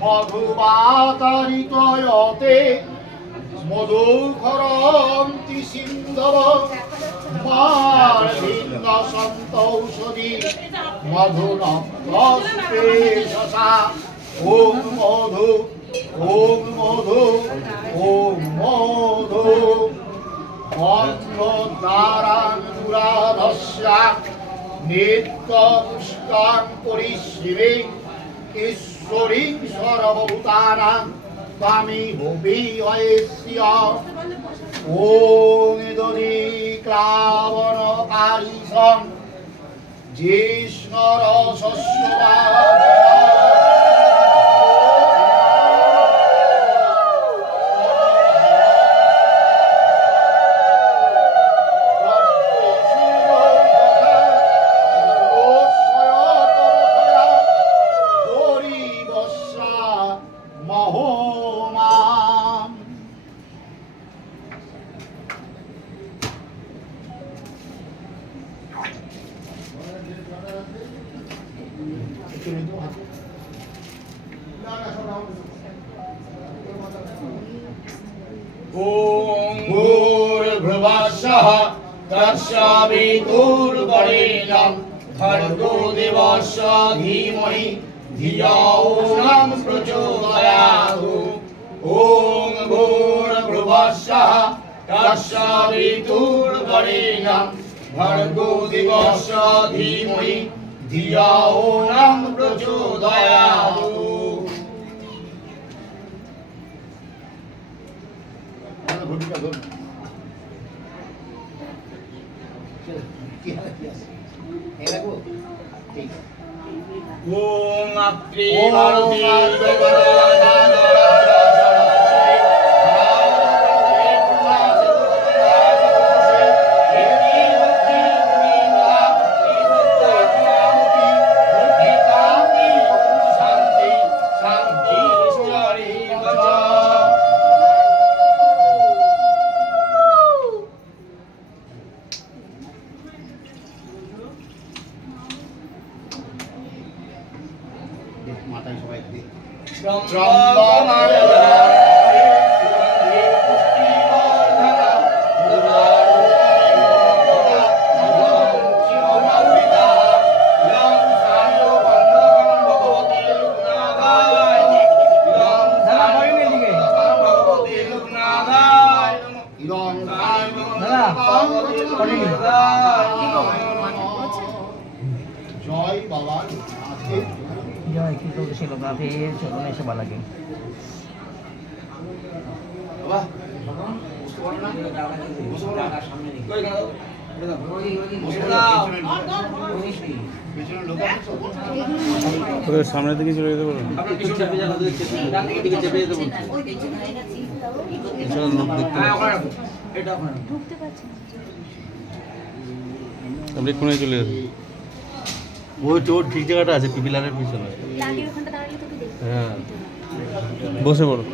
মধুবাতারিতয়তে মধুখরন্তি সিন্ধব মার্ভিন্ন সন্তৌষধি মধুনক্তস্তে শশা ওম মধু ওম মধু ওম মধু অন্নদারানুরাধস্যা নিত্যপুষ্টাং পরিশিবে ঈশ্বরীং সর্বভূতানাং তামি ভূমি হয়েস্য ওম দধি ক্লাবনকারিসং জিষ্ণর শস্যরা ओम भूर्भुवस्सुः तत्सवितुर्वरेण्यं भर्गो देवस्य धीमहि धियो न प्रचोदयात् ओम भूर्भुवस्सुः तत्सवितुर्वरेण्यं भर्गो देवस्य धीमहि धियो न प्रचोदयात् ভূমিকা ধরুন ओम अत्रि মাথায় সবাই দিই জয় বাবা জয় কি করছে লোকনাথের চরণে সেবা লাগে সামনে দিকে চলে যেতে বলুন আপনি কোনে চলে যাবেন ওই তো ঠিক জায়গাটা আছে পিপিলারের পিছনে হ্যাঁ বসে পড়ো